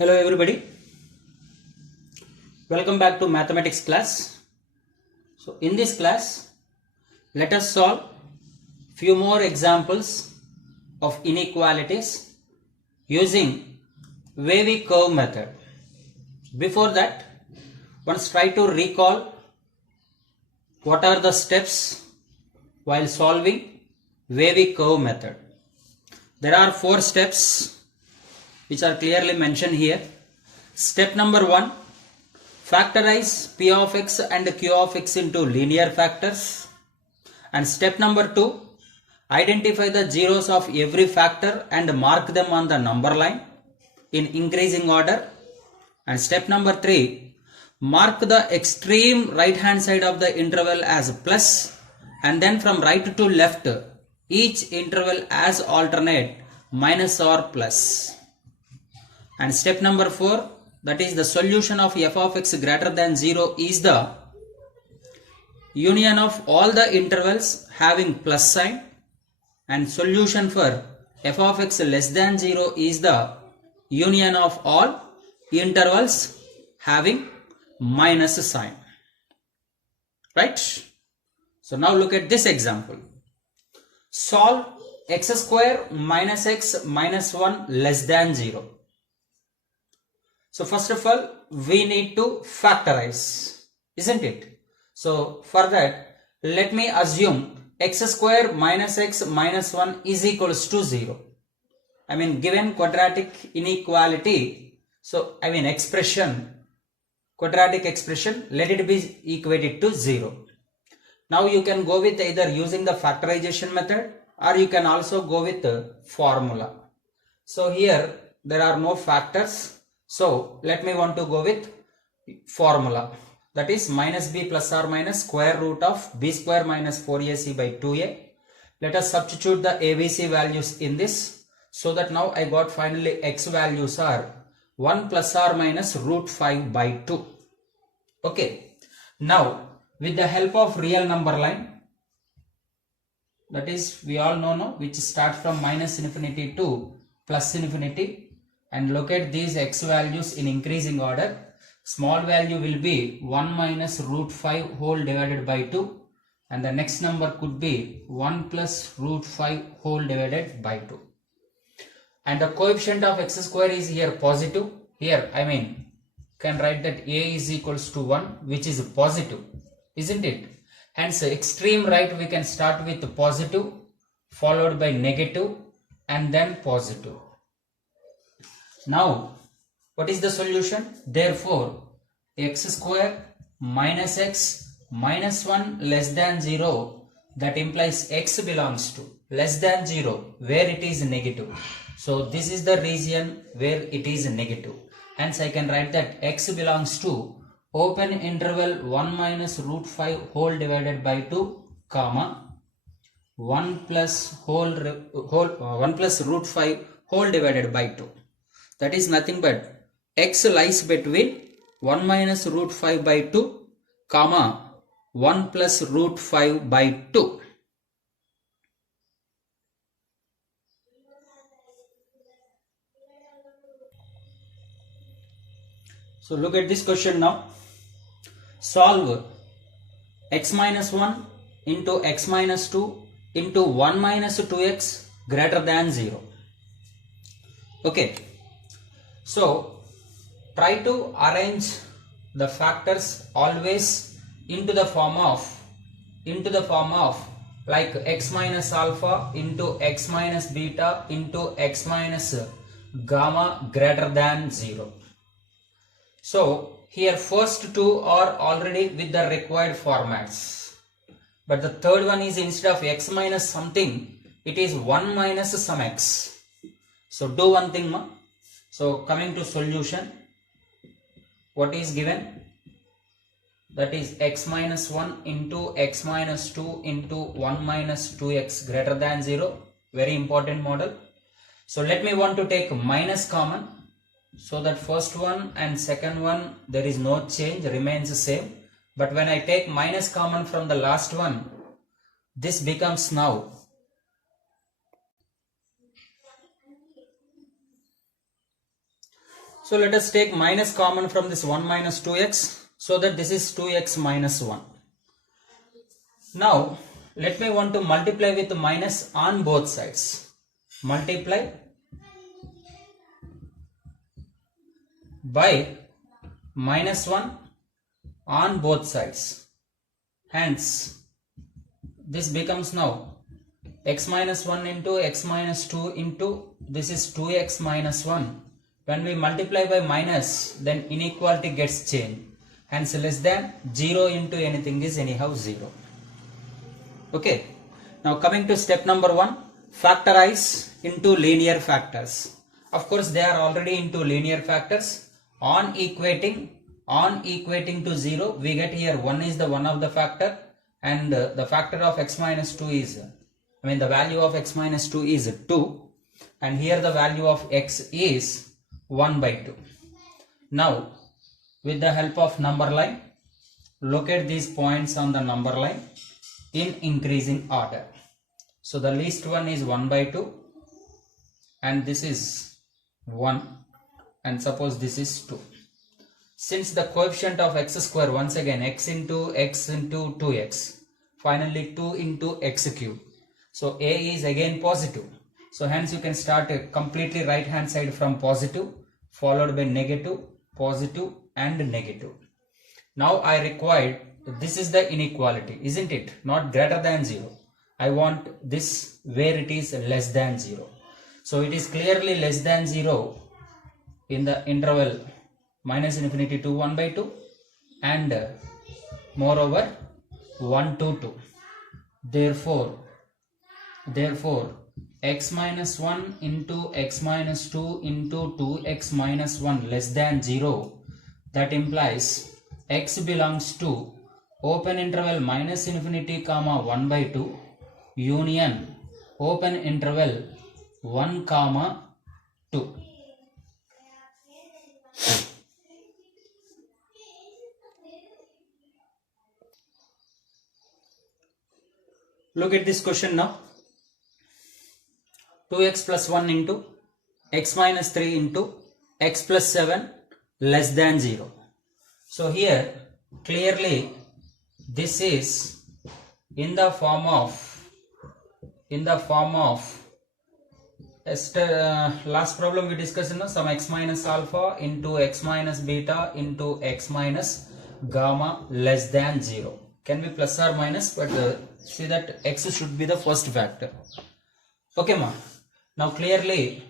Hello everybody, welcome back to mathematics class. So in this class, let us solve few more examples of inequalities using wavy curve method. Before that, once try to recall what are the steps while solving wavy curve method. There are 4 steps which are clearly mentioned here. Step number 1, factorize p of x and q of x into linear factors. And step number 2, identify the zeros of every factor and mark them on the number line in increasing order. And step number 3, mark the extreme right hand side of the interval as plus, and then from right to left each interval as alternate minus or plus. And step number 4, that is the solution of f of x greater than 0 is the union of all the intervals having plus sign, and solution for f of x less than 0 is the union of all intervals having minus sign. Right? So now look at this example. Solve x square minus x minus 1 less than 0. So first of all, we need to factorize, isn't it? So for that, let me assume x square minus x minus 1 is equals to 0. Given quadratic inequality, quadratic expression, let it be equated to 0. Now you can go with either using the factorization method or you can also go with the formula. So here there are no factors. So let me want to go with formula, that is minus b plus or minus square root of b square minus 4ac by 2a. Let us substitute the abc values in this, so that now I got finally x values are 1 plus or minus root 5 by 2. Okay, now with the help of real number line, that is we all know now, which start from minus infinity to plus infinity, and locate these x values in increasing order. Small value will be 1 minus root 5 whole divided by 2, and the next number could be 1 plus root 5 whole divided by 2. And the coefficient of x square is here positive. Here can write that a is equals to 1, which is positive, isn't it? Hence extreme right we can start with positive followed by negative and then positive. Now, what is the solution? Therefore, x square minus x minus 1 less than 0, that implies x belongs to less than 0 where it is negative. So, this is the region where it is negative. Hence, I can write that x belongs to open interval 1 minus root 5 whole divided by 2, comma 1 plus root 5 whole divided by 2. That is nothing but x lies between 1 minus root 5 by 2, comma 1 plus root 5 by 2. So look at this question now. Solve x minus 1 into x minus 2 into 1 minus 2x greater than 0. Okay. So try to arrange the factors always into the form of like x minus alpha into x minus beta into x minus gamma greater than 0. So here first two are already with the required formats, but the third one is instead of x minus something, it is 1 minus some x. So do one thing ma. So coming to solution, what is given? That is x minus 1 into x minus 2 into 1 minus 2x greater than 0. Very important model. So let me want to take minus common, so that first one and second one there is no change, remains the same. But when I take minus common from the last one, this becomes now So let us take minus common from this 1 minus 2x, so that this is 2x minus 1. Now let me want to multiply with minus on both sides. Multiply by minus 1 on both sides. Hence this becomes now x minus 1 into x minus 2 into this is 2x minus 1. When we multiply by minus, then inequality gets changed. Hence less than 0 into anything is anyhow 0. Okay. Now coming to step number 1, factorize into linear factors. Of course they are already into linear factors. On equating to 0, we get here 1 is the one of the factor, and the factor of x minus 2 is, the value of x minus 2 is 2, and here the value of x is 1 by 2. Now with the help of number line, locate these points on the number line in increasing order. So the least one is 1 by 2, and this is 1, and suppose this is 2. Since the coefficient of x square, once again x into 2x, finally 2 into x cube. So a is again positive. So hence you can start a completely right hand side from positive, followed by negative, positive and negative. Now I required, this is the inequality, isn't it? Not greater than 0. I want this where it is less than 0. So it is clearly less than 0 in the interval minus infinity to 1 by 2 and moreover 1 to 2. Therefore x minus 1 into x minus 2 into 2x minus 1 less than 0. That implies x belongs to open interval minus infinity comma 1 by 2 union open interval 1 comma 2. Look at this question now. 2x plus 1 into x minus 3 into x plus 7 less than 0. So here clearly this is in the form of last problem we discussed, some x minus alpha into x minus beta into x minus gamma less than 0. Can be plus or minus, but see that x should be the first factor. Okay ma. Now clearly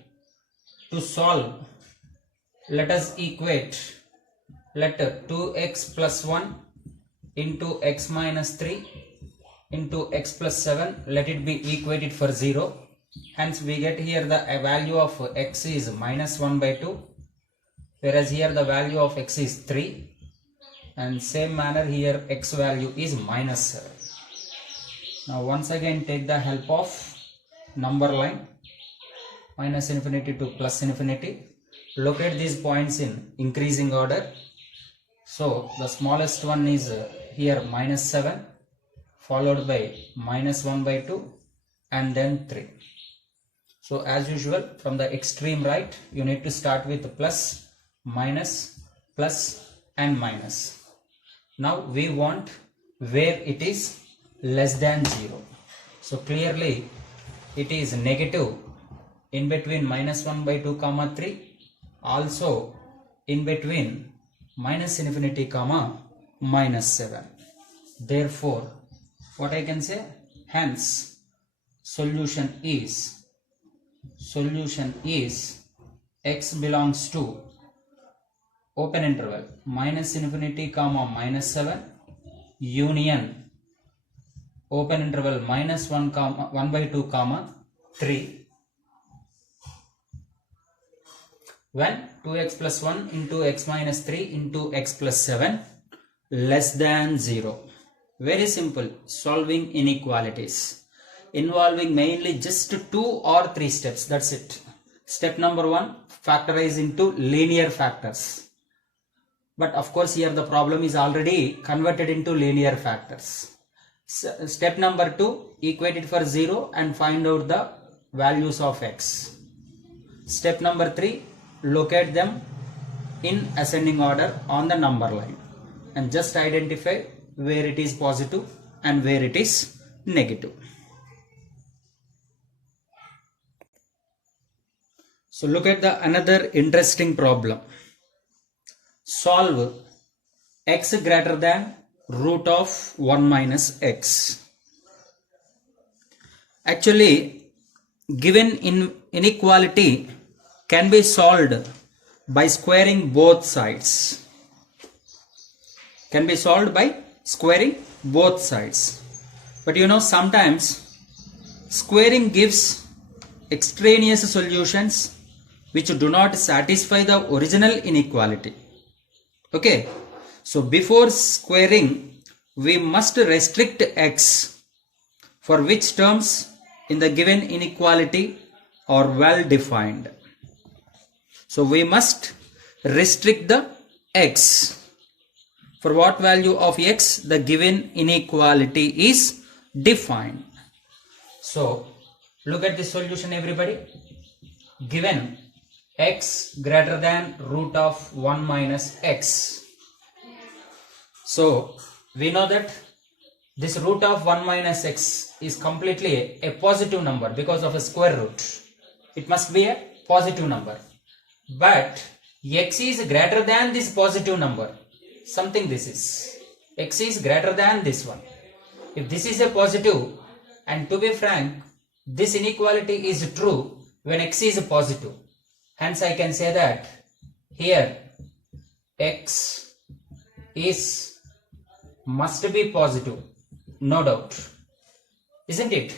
to solve, let us equate, let 2x plus 1 into x minus 3 into x plus 7, let it be equated for 0. Hence we get here the value of x is minus 1 by 2, whereas here the value of x is 3, and same manner here x value is minus 7. Now once again take the help of number line, minus infinity to plus infinity. Locate these points in increasing order. So the smallest one is here minus 7, followed by minus 1 by 2 and then 3. So as usual from the extreme right you need to start with plus, minus, plus and minus. Now we want where it is less than 0. So clearly it is negative in between minus 1 by 2 comma 3, also in between minus infinity comma minus 7. Therefore what I can say, hence solution is x belongs to open interval minus infinity comma minus 7 union open interval minus 1 by 2 comma 3, when 2x plus 1 into x minus 3 into x plus 7 less than 0. Very simple, solving inequalities involving mainly just 2 or 3 steps, that's it. Step number 1, factorize into linear factors. But of course here the problem is already converted into linear factors. Step number 2, equate it for 0 and find out the values of x. Step number 3, locate them in ascending order on the number line, and just identify where it is positive and where it is negative. So look at the another interesting problem. Solve x greater than root of 1 minus x. Actually, given inequality can be solved by squaring both sides. Can be solved by squaring both sides. But you know, sometimes squaring gives extraneous solutions which do not satisfy the original inequality. Okay, so before squaring we must restrict x, for which terms in the given inequality are well defined. So we must restrict the x. For what value of x the given inequality is defined. So look at the solution, everybody. Given x greater than root of 1 minus x. So we know that this root of 1 minus x is completely a positive number because of a square root. It must be a positive number. But x is greater than this positive number. Something this is. X is greater than this one. If this is a positive, and to be frank, this inequality is true when x is positive. Hence I can say that here x is must be positive, no doubt, isn't it?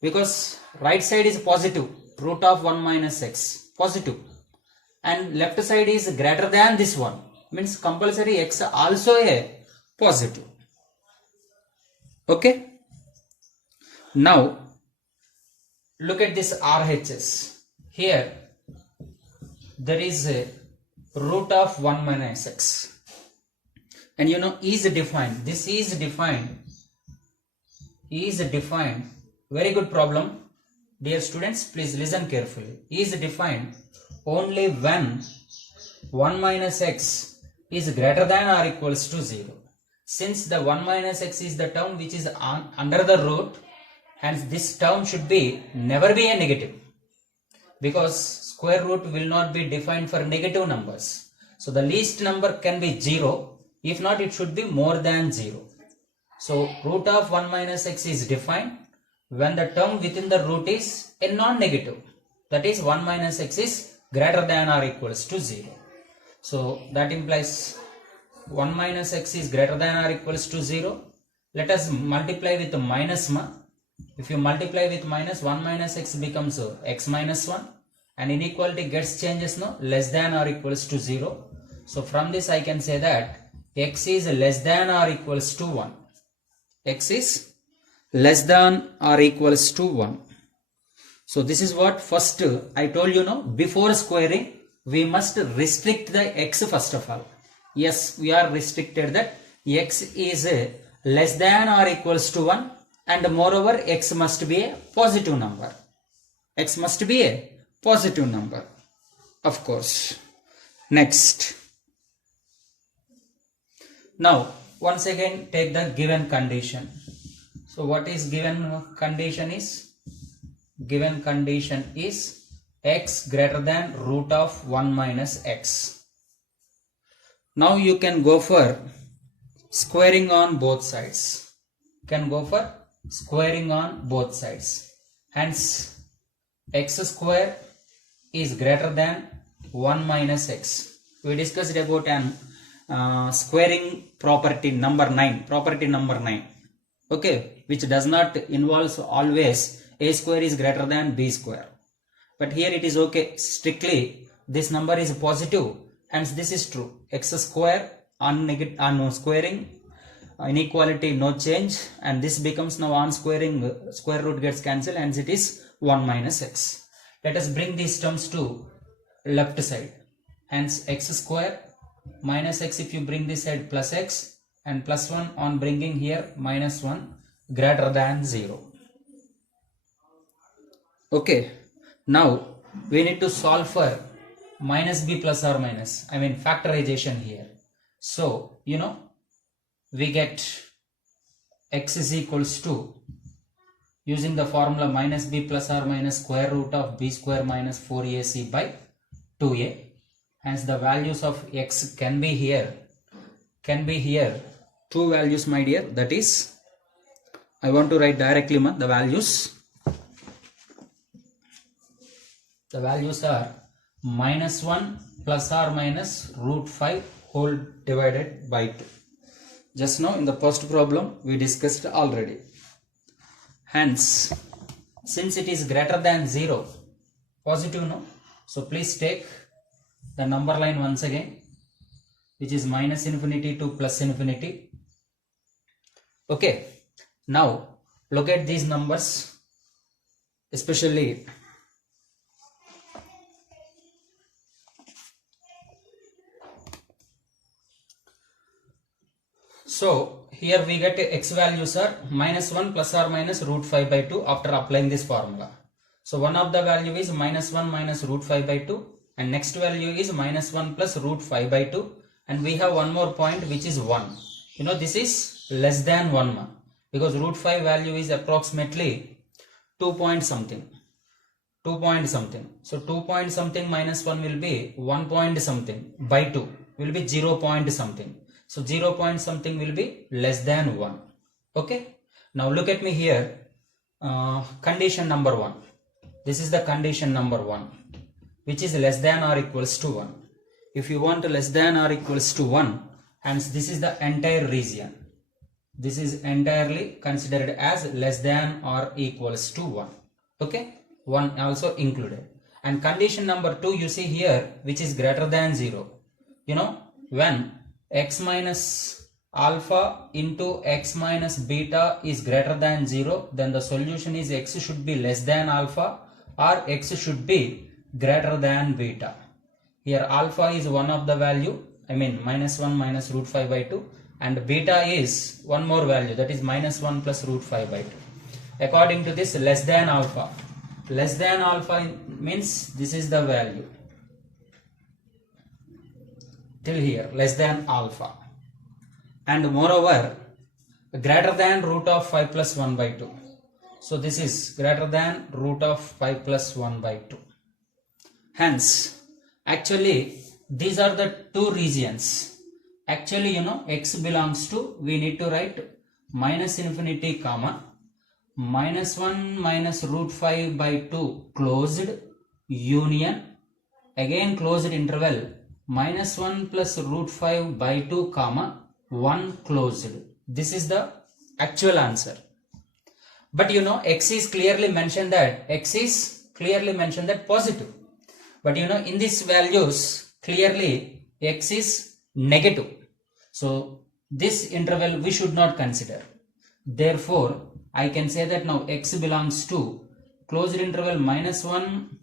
Because right side is positive, root of 1 minus x, positive, and left side is greater than this one, means compulsory x also a positive. Okay, now look at this RHS. Here there is a root of 1 minus x, and you know is defined. This is defined. Very good problem, dear students, please listen carefully. Is defined only when 1 minus x is greater than or equals to 0. Since the 1 minus x is the term which is under the root, hence this term should be never be a negative, because square root will not be defined for negative numbers. So the least number can be 0. If not, it should be more than 0. So root of 1 minus x is defined when the term within the root is a non-negative. That is 1 minus x is greater than or equals to 0. So that implies 1 minus x is greater than or equals to 0. Let us multiply with the minus. If you multiply with minus, 1 minus x becomes x minus 1. And inequality gets changes, no, less than or equals to 0. So from this I can say that x is less than or equals to 1. X is less than or equals to 1. So this is what first I told you, no, before squaring we must restrict the x first of all. Yes, we are restricted that x is less than or equals to 1, and moreover x must be a positive number. X must be a positive number, of course. Next, now once again take the given condition. So what is given condition is? Given condition is x greater than root of 1 minus x. Now you can go for squaring on both sides. Hence x square is greater than 1 minus x. We discussed about an squaring property number 9. Okay, which does not involve always a square is greater than b square. But here it is okay, strictly this number is positive, hence this is true. X square on squaring, inequality no change, and this becomes now on squaring, square root gets cancelled, hence it is 1 minus x. Let us bring these terms to left side. Hence x square minus x, if you bring this side, plus x, and plus 1 on bringing here minus 1 greater than 0. Okay, now we need to solve for minus b plus or minus, I mean factorization here. So, you know, we get x is equals to, using the formula minus b plus or minus square root of b square minus 4ac by 2a. Hence the values of x can be here two values, my dear. That is, I want to write directly the values. The values are minus 1 plus or minus root 5 whole divided by 2. Just now in the first problem we discussed already. Hence, since it is greater than 0, positive, no? So please take the number line once again, which is minus infinity to plus infinity. Okay, now look at these numbers, especially so here we get x values are minus 1 plus or minus root 5 by 2 after applying this formula. So one of the value is minus 1 minus root 5 by 2, and next value is minus 1 plus root 5 by 2, and we have one more point which is 1. You know, this is less than 1 because root 5 value is approximately 2 point something. So 2 point something minus 1 will be 1 point something by 2 will be 0 point something. So 0 point something will be less than 1. Okay. Now look at me here. Condition number 1. This is the condition number 1, which is less than or equals to 1. If you want less than or equals to 1, hence this is the entire region. This is entirely considered as less than or equals to 1. Okay. 1 also included. And condition number 2 you see here, which is greater than 0. You know, when x minus alpha into x minus beta is greater than 0, then the solution is x should be less than alpha or x should be greater than beta. Here alpha is one of the value, I mean minus 1 minus root 5 by 2, and beta is one more value, that is minus 1 plus root 5 by 2. According to this, less than alpha means this is the value till here, less than alpha, and moreover greater than root of 5 plus 1 by 2. So this is greater than root of 5 plus 1 by 2. Hence, actually these are the two regions. Actually, you know, x belongs to, we need to write minus infinity comma minus 1 minus root 5 by 2 closed union, again closed interval, minus 1 plus root 5 by 2 comma 1 closed. This is the actual answer. But you know, x is clearly mentioned that positive. But you know, in these values clearly x is negative. So this interval we should not consider. Therefore, I can say that now x belongs to closed interval minus 1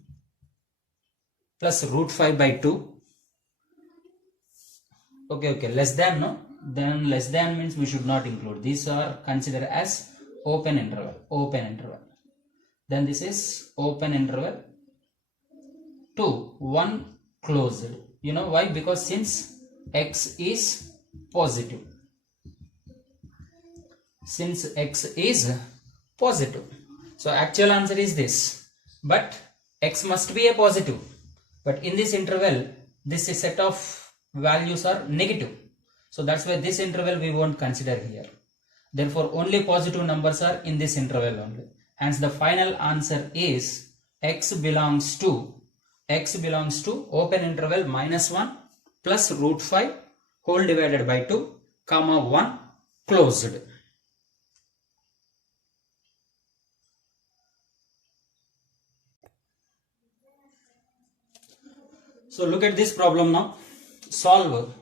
plus root 5 by 2. Okay, less than, no? Then less than means we should not include. These are considered as open interval. Then this is open interval to 1 closed. You know why? Because since x is positive. So actual answer is this. But x must be a positive. But in this interval, this set of values are negative. So that's why this interval we won't consider here. Therefore, only positive numbers are in this interval only. Hence, the final answer is x belongs to open interval minus 1 plus root 5 whole divided by 2 comma 1 closed. So look at this problem now. Solve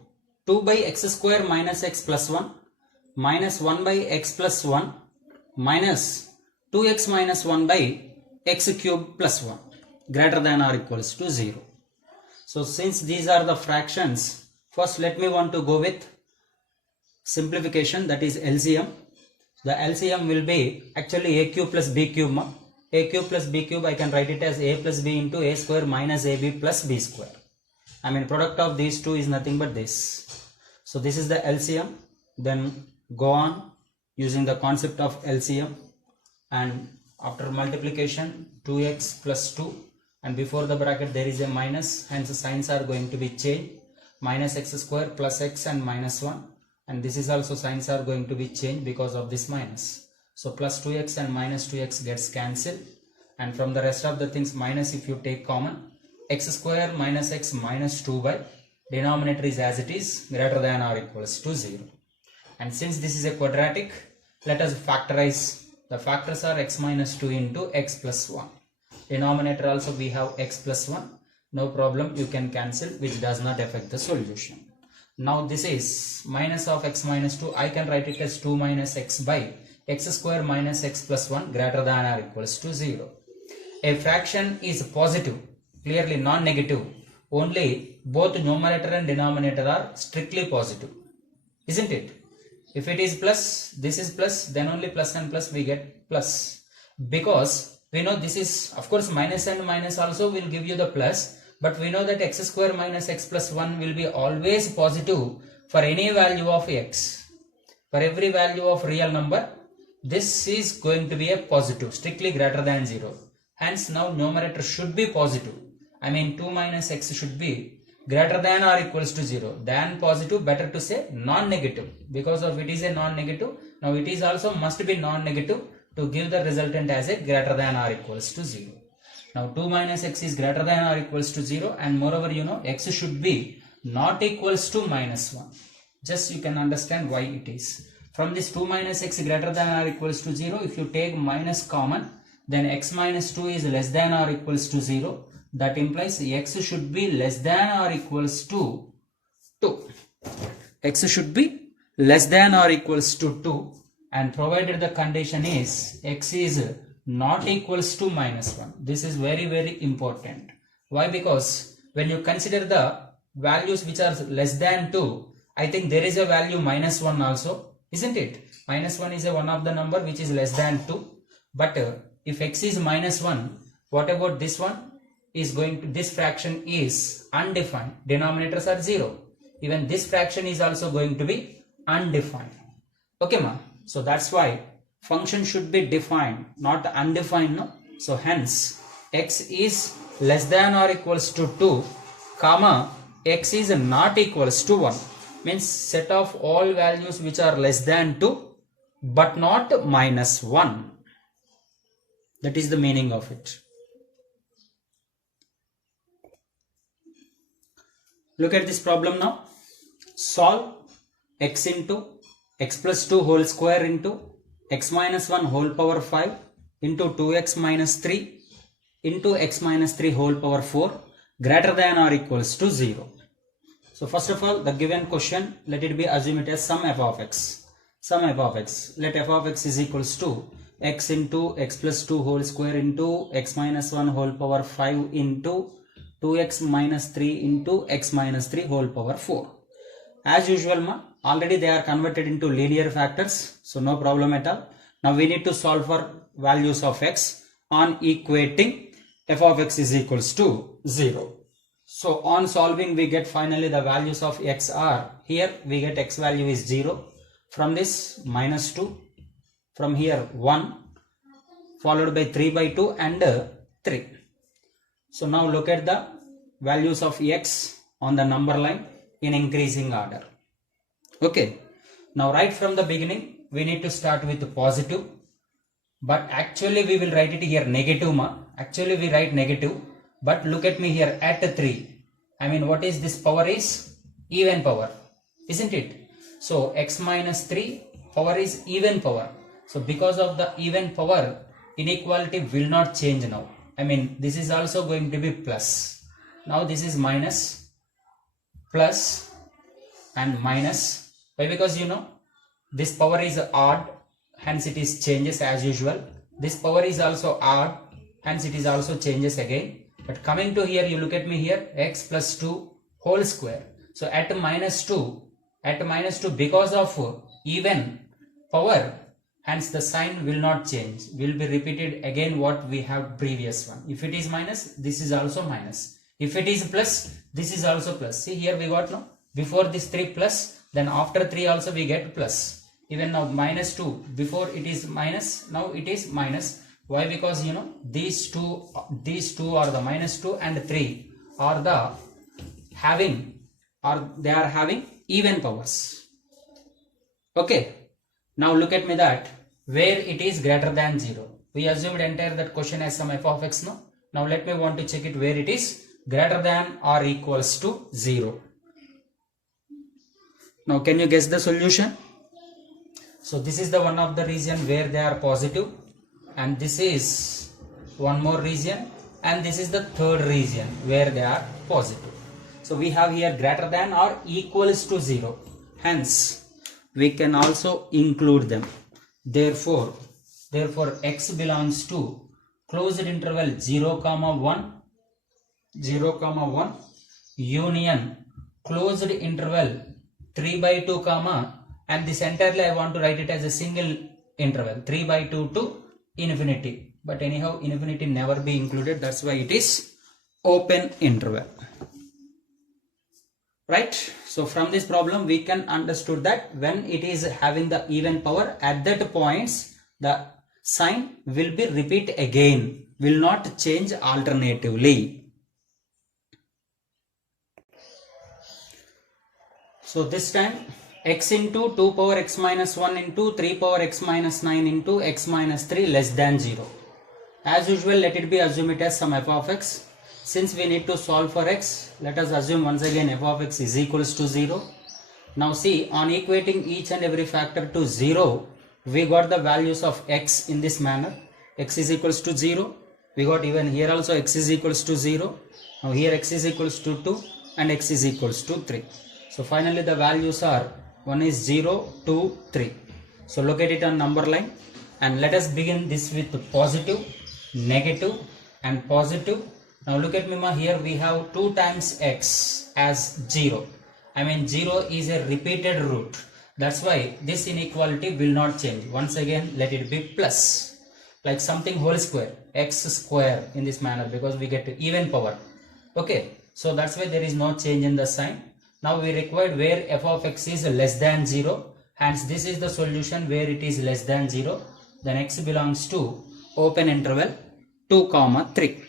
2 by x square minus x plus 1 minus 1 by x plus 1 minus 2x minus 1 by x cube plus 1 greater than or equals to 0. So since these are the fractions, first let me want to go with simplification, that is LCM. The LCM will be actually a cube plus b cube. A cube plus b cube, I can write it as a plus b into a square minus ab plus b square. I mean product of these two is nothing but this. So this is the LCM. Then go on using the concept of LCM, and after multiplication 2x plus 2, and before the bracket there is a minus, hence the signs are going to be changed. Minus x square plus x and minus 1, and this is also signs are going to be changed because of this minus. So plus 2x and minus 2x gets cancelled, and from the rest of the things minus if you take common, x square minus x minus 2 by denominator is as it is greater than or equals to 0. And since this is a quadratic, let us factorize. The factors are x minus 2 into x plus 1. Denominator also we have x plus 1. No problem, you can cancel, which does not affect the solution. Now this is minus of x minus 2. I can write it as 2 minus x by x square minus x plus 1 greater than or equals to 0. A fraction is positive, clearly non-negative, only both numerator and denominator are strictly positive, isn't it? If it is plus, this is plus, then only plus and plus we get plus, because we know this is, of course, minus and minus also will give you the plus, but we know that x square minus x plus 1 will be always positive for any value of x. For every value of real number, this is going to be a positive, strictly greater than 0. Hence now numerator should be positive. I mean 2 minus x should be greater than or equals to 0. Than positive, better to say non-negative, because of it is a non-negative. Now it is also must be non-negative to give the resultant as a greater than or equals to 0. Now 2 minus x is greater than or equals to 0, and moreover you know x should be not equals to minus 1. Just you can understand why it is. From this 2 minus x greater than or equals to 0, if you take minus common, then x minus 2 is less than or equals to 0. That implies x should be less than or equals to 2. X should be less than or equals to 2, and provided the condition is x is not equals to minus 1. This is very, very important. Why? Because when you consider the values which are less than 2, I think there is a value minus 1 also, isn't it? Minus 1 is a one of the number which is less than 2. But if x is minus 1, what about this one? Is going to, this fraction is undefined. Denominators are 0. Even this fraction is also going to be undefined. Okay, ma? So that's why function should be defined, not undefined, no? So hence x is less than or equals to 2, comma x is not equals to 1. Means set of all values which are less than 2 but not minus 1. That is the meaning of it. Look at this problem now. Solve x into x plus 2 whole square into x minus 1 whole power 5 into 2x minus 3 into x minus 3 whole power 4 greater than or equals to 0. So first of all, the given question, let it be assume it as sum f of x. Sum f of x. Let f of x is equals to x into x plus 2 whole square into x minus 1 whole power 5 into 2x minus 3 into x minus 3 whole power 4. As usual, already they are converted into linear factors, so no problem at all. Now we need to solve for values of x on equating f of x is equals to 0. So on solving we get finally the values of x are, here we get x value is 0, from this minus 2, from here 1, followed by 3 by 2 and 3. So now look at the values of x on the number line in increasing order. Okay, now right from the beginning we need to start with positive, but actually we will write it here negative, actually we write negative, but look at me here at 3. I mean what is this power is? Even power, isn't it? So x minus 3 power is even power. So because of the even power, inequality will not change now. I mean this is also going to be plus. Now this is minus, plus and minus. Why? Because you know this power is odd, hence it is changes as usual. This power is also odd, hence it is also changes again. But coming to here, you look at me here, x plus 2 whole square. So at minus 2, because of even power, hence the sign will not change, will be repeated again what we have previous one. If it is minus, this is also minus. If it is plus, this is also plus. See here we got now, before this 3 plus, then after 3 also we get plus. Even now minus 2, before it is minus, now it is minus. Why? Because you know these two are the minus 2 and 3 are the having, or they are having even powers. Okay, now look at me that where it is greater than 0. We assumed entire that question as some f of x, no? Now let me want to check it where it is greater than or equals to 0. Now can you guess the solution? So this is the one of the region where they are positive, and this is one more region, and this is the third region where they are positive. So we have here greater than or equals to 0. Hence we can also include them. Therefore x belongs to closed interval 0, 1 union closed interval 3/2, and this entirely I want to write it as a single interval 3/2 to infinity. But anyhow, infinity never be included. That's why it is open interval. Right? So from this problem we can understood that when it is having the even power, at that points the sign will be repeat again, will not change alternatively. So this time x into 2 power x minus 1 into 3 power x minus 9 into x minus 3 less than 0. As usual, let it be assume it as some f of x. Since we need to solve for x, let us assume once again f of x is equals to 0. Now see, on equating each and every factor to 0, we got the values of x in this manner. X is equals to 0. We got even here also x is equals to 0. Now here x is equals to 2 and x is equals to 3. So finally the values are, one is 0, 2, 3. So locate it on number line, and let us begin this with positive, negative and positive. Now look at me ma, here we have 2 times x as 0. I mean 0 is a repeated root. That's why this inequality will not change. Once again let it be plus, like something whole square, x square in this manner, because we get even power. Okay, so that's why there is no change in the sign. Now we required where f of x is less than 0. Hence this is the solution where it is less than 0. Then x belongs to open interval 2, 3.